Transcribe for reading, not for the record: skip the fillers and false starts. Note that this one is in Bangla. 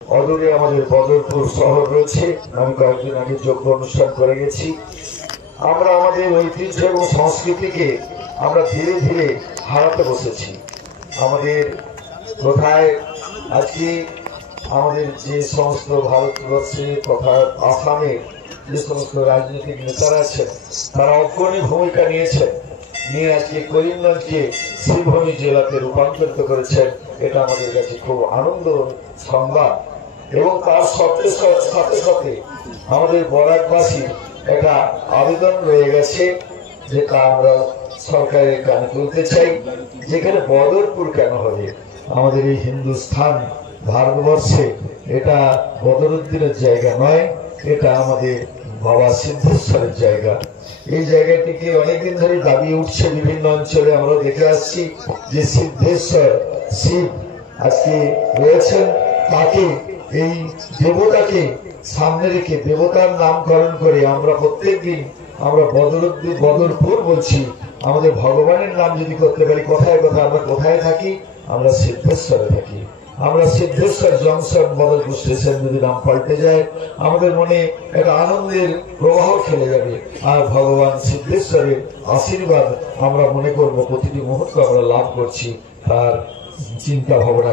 অদূরে আমাদের বদরপুর শহর রয়েছে। আমি কয়েকদিন আগে যোগ্য অনুষ্ঠান করে গেছি। আমরা আমাদের ঐতিহ্য এবং সংস্কৃতিকে আমরা ধীরে ধীরে হারাতে বসেছি। আমাদের কোথায় আজকে আমাদের যে সমস্ত ভারতবর্ষে তথা আসামের যে সমস্ত রাজনৈতিক নেতারা আছেন তারা অগ্রণী ভূমিকা নিয়েছেন, নিয়ে আজকে করিমগঞ্জকে শ্রীভূমি জেলাতে রূপান্তরিত করেছেন। এটা আমাদের কাছে খুব আনন্দ সংবাদ। এবং তার সাথে সাথে আমাদের বরাকবাসী একটা আবেদন রয়ে গেছে, যেটা আমরা সরকারের কানে তুলতে চাই। যেখানে বদরপুর কেন হবে? আমাদের এই হিন্দুস্থান ভারতবর্ষে এটা বদরুদ্দিনের জায়গা নয়, এটা আমাদের বাবা সিদ্ধেশ্বরের জায়গা। এই জায়গাটিকে অনেকদিন ধরে দাবি উঠছে বিভিন্ন অঞ্চলে, আমরা দেখে আসছি যে সিদ্ধেশ্বর শিব আজকে রয়েছেন, তাকে এই দেবতাকে সামনে রেখে দেবতার নামকরণ করে আমরা প্রত্যেকদিন আমরা বদরপুর বলছি। আমাদের ভগবানের নাম যদি করতে পারি, কোথায় কোথায় আমরা কোথায় থাকি? আমরা সিদ্ধেশ্বরে থাকি। আমরা সিদ্ধেশ্বর জংশন বদরপুর স্টেশন যদি নাম পাল্টে যায়, আমাদের মনে একটা আনন্দের প্রবাহ খেলে যাবে। আর ভগবান সিদ্ধেশ্বরের আশীর্বাদ আমরা মনে করবো প্রতিটি মুহূর্তে আমরা লাভ করছি, তার চিন্তা ভাবনা